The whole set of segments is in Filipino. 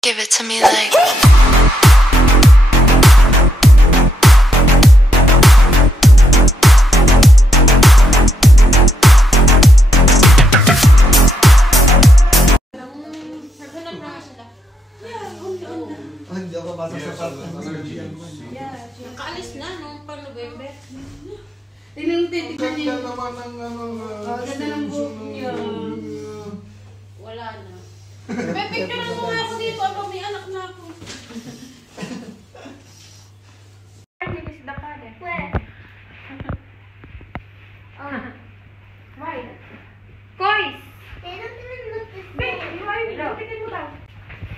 Give it to me like. Hindi ako pasok sa Nakaalis na nung pang-November. Tinititignan niya naman ng ganda ng buhok niya. Wala na. May picture mo nga ako dito. Ako may anak na ako. Is the father. Where? Why? Boys! They don't even look the same. Babe, why? Look mo daw.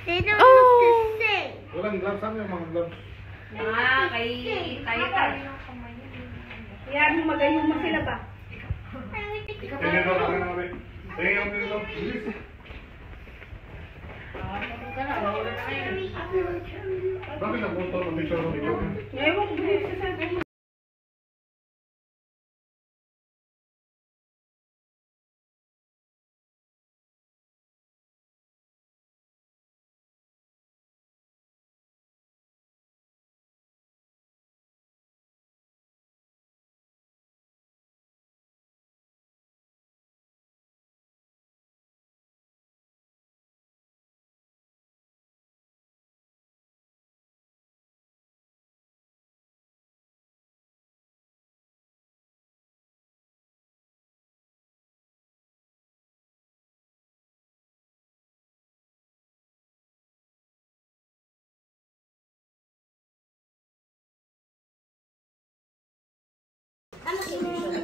They don't look the same. walang gloves. Saan yung mga gloves? Kay tayo. Kaya mo magayuma sila ba? Tingnan daw lang namin. Tingnan daw. Bilis. Bakit nagpunta ng picture ng ikaw? Ewan ko bilis sa sabi.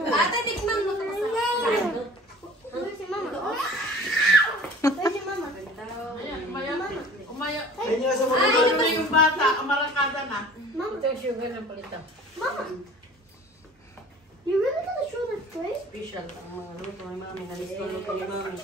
Ate, tikman mo ito sa Where's your mama? Where's your mama? Umaya. Ano na yung bata, amarangkada na. Mama. Ito yung sugar ng palita. Mama. You really gonna show this place? Special. Ang mga luto ni mami. Halis ko luto ni mami.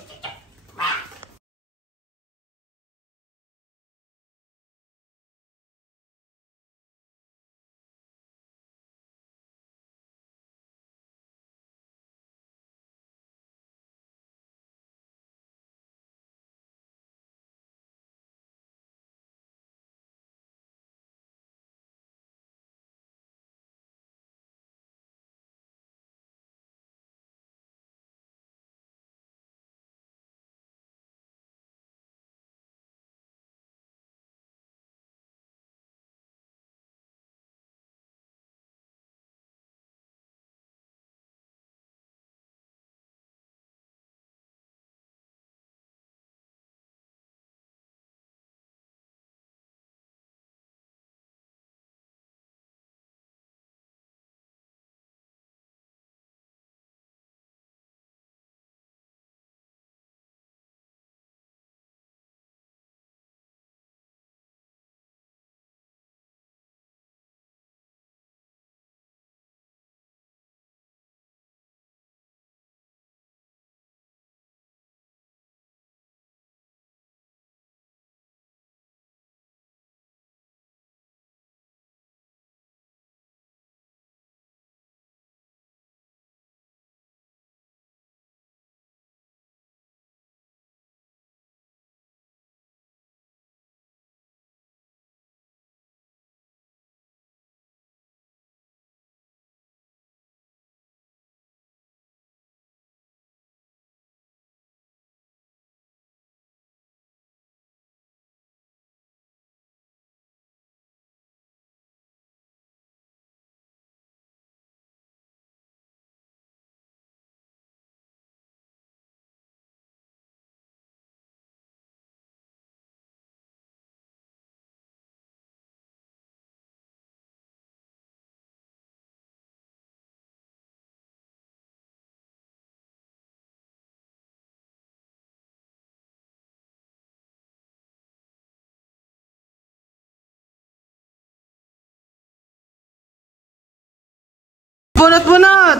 Bunot!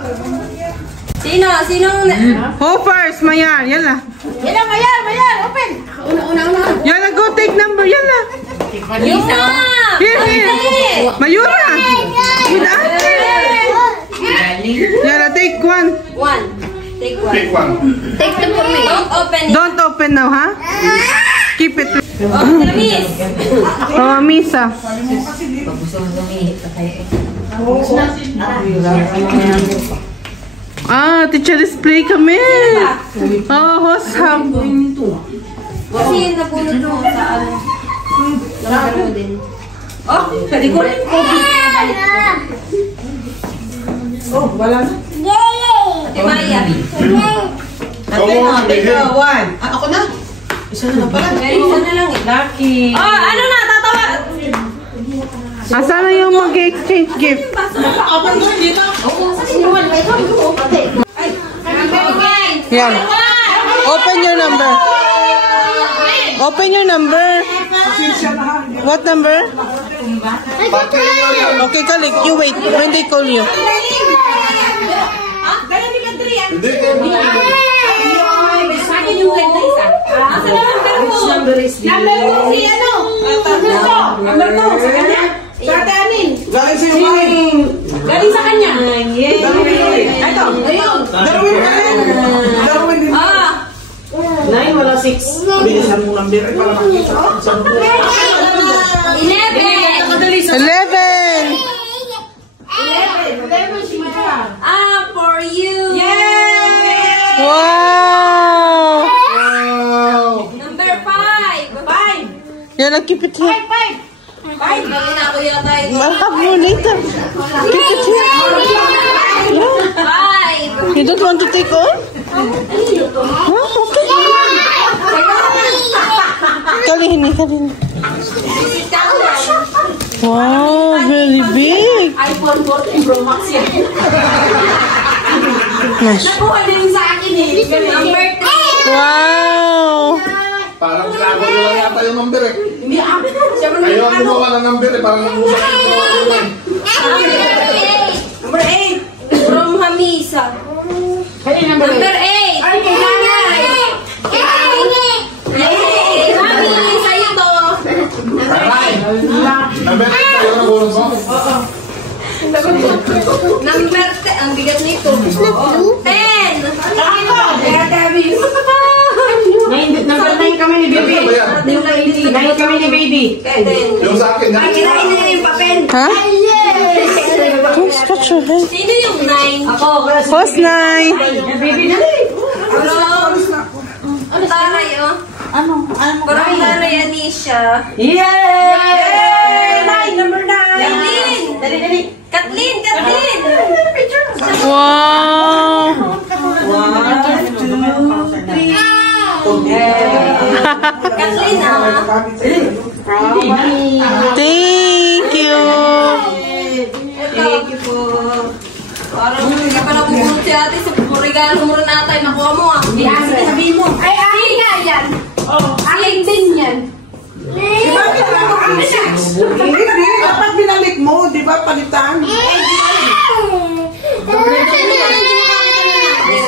Sino? Who first? Mayan, yala. Mayan! Open! Una. Yala, go take number, yala. Lisa! Here. Mayura! Good answer! Yala, take one. Take one. Take one. Take two for me. Don't open it. Don't open now, ha? Keep it. Miss. Oh, Misa. Ah, teacher display kami. Oh, host hub. Kasi yun napulot mo sa ano. Nakakalo din. Oh, pwede ko rin. Oh, wala na. Ate Maya. Ate na, one. Ah, ako na. Isa na pala. Pero isa na lang eh. Lucky. Oh, ano na, tatawa. Asan na yung mag-exchange gift? Ako na dito. Okay. Yan. Open your number. Open your number. What number? Okay, Kalik, you wait. When they call you. Hindi kayo Sa akin yung ganda isa. Asa na number mo? Number mo si ano? Number 2. Sa kanya? Sa ate Anin. Galing sa'yo, mami. Galing sa kanya. Ito. Ayun. Darwin ka rin. Darwin din. Ah. 9 wala 6. Bilisan mo ng beer para makita. 11. 11. Ah, for you. Yay! Wow. Number 5. Yeah, keep it here. 5. Galing na ako yata ito. I'll have you later. Keep it here. Yeah. 5. You don't want to take all? Huh? Okay. Kalihini, kalihini. Wow, very big. iPhone 14 Pro Max yan. Nice. Nakuha din sa akin eh. Number 3. Wow. Parang sinabi nyo lang yata yung number eh. Hindi ako. Siyempre Ayaw ano. ang gumawa ng number eh. Parang nangusap yung mga Number 8. From Hamisa. Number 8. Kay Nanay. Yay! Mami, sa'yo to. number 8 tayo na bonus mo? Number 10. Ang bigat nito. 10. Kaya Davis. Number 9 kami ni Baby. Ano ba yan? 9 kami ni Baby. Yung sa akin. Kirain na yung papel. Huh? Don't scratch your head. Sino yung 9? Ako. Who's 9? Baby na rin. Ano taray, oh? Ano? Parang taray, Anisha. Yay! 9, number 9. Kathleen! Kathleen! Kathleen! Wow. 1, 2, 3. Kathleen, ah. Thank you. Thank you po. Parang hindi pa nakukulot si ate sa regalo mo rin ata yung nakuha mo, ah. Hindi, sige, sabihin mo. Ay, akin nga yan. Akin din yan. Di ba pinalik mo? Hindi, dapat binalik mo. Di ba palitan?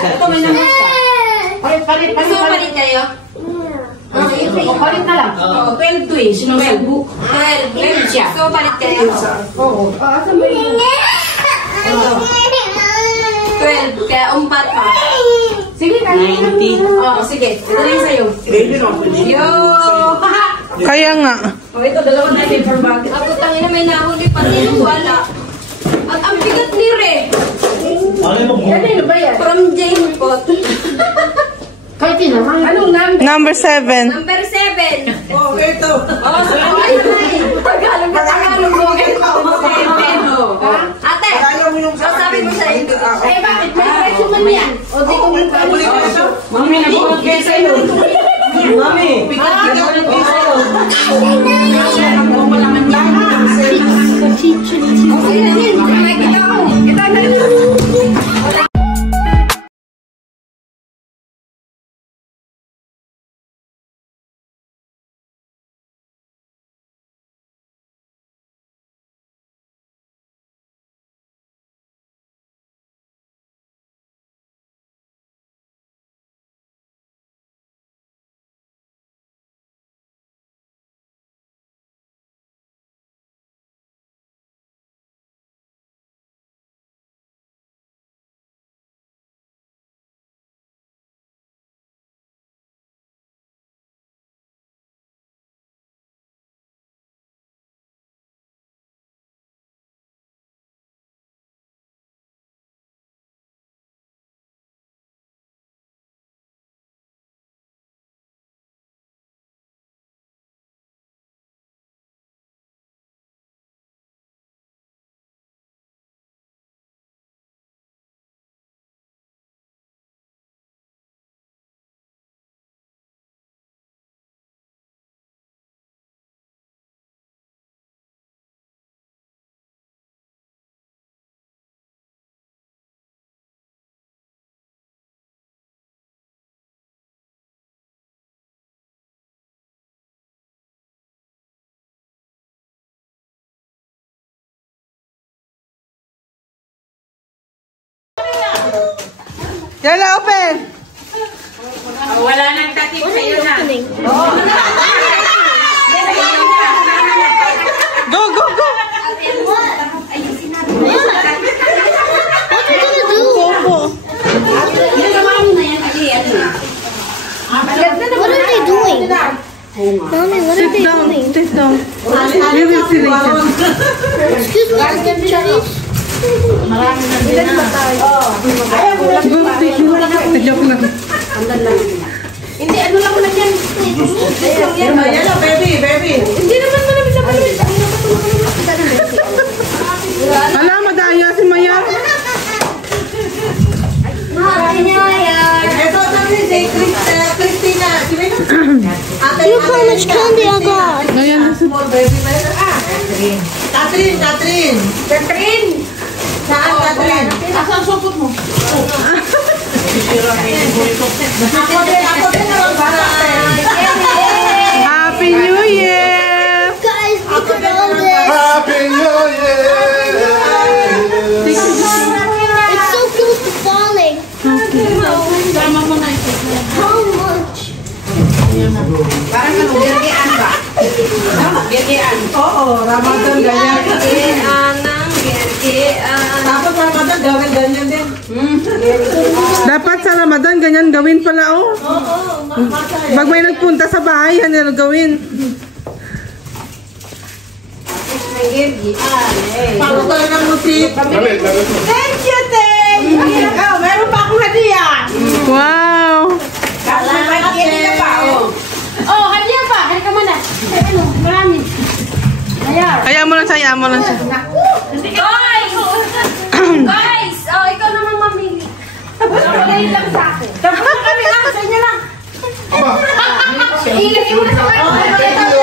Ito may naman siya. Palit. Gusto mo palit kayo? Palit na lang. 12 to eh. 12 siya. Gusto mo palit kayo? Oo. 12. Kaya umpat pa. Sige, 90. Oo, sige. Ito na yung sa'yo. Hindi na. Yo! Kaya nga. O ito, dalawa na paper bag. Ako tangina may nahuli pa rin wala. At ang bigat ni Re. Ano ba yan? From Jane Pot. Kahit yun naman. Anong number? Number 7. Number 7. Oh, ito. Oh, ay, Tagalog na Tagalog mo. Ate, Ayaw mo yung sabi mo sa ito. Ay, bakit? May presyo man yan. O di ko mong Mami, nag-uot kayo sa'yo. Mami, nag-uot kayo sa'yo. Okay na yun. Nakikita ko. Ito na. Yala, open. Wala nang takip sa'yo na. Go, go, go. Opo. What are they doing? Mommy, what are Sit they down, doing? sit down. We will see later. Excuse me, is there cherries? Go, take it. Joke lang. Hindi, ano lang ulan yan. Yala, baby, baby. Hindi naman marami sa palit. Ala, madaya si Maya. Happy New Year! Ito, sabi si Christina. Look how much candy I got! Ayan, Small baby. Catherine, Catherine. Catherine! Saan, Catherine? Asan ang supot mo? Ako din naman para. Happy New Year! Guys, look at all this! Happy New Year! It's so close to falling! Sama mo na ito. How much? Parang ano, birgean ba? Birgean. Oo, Ramadan ganyan. Birgean ng birgean. Tapos Ramadan gawin ganyan din. Dapat sa Ramadan, ganyan gawin pala, oh. Oo, makakasaya. Pag may nagpunta sa bahay, yan yung gawin. May birgean. Paano tayo ng musik? Dali, dali. Thank you, thank you. Oh, meron pa akong hadiah. Wow! May hadiah pa, oh. Oh, haliya pa. Hali ka muna. Ano, marami. Ayan. Kaya mo lang siya, kaya mo lang siya. Guys! Guys! Oh, ikaw naman mamili. Wala lang sa akin. Tapos na kami lang, sa inyo lang. Aba, Ilagay mo na sa Oh, kanya.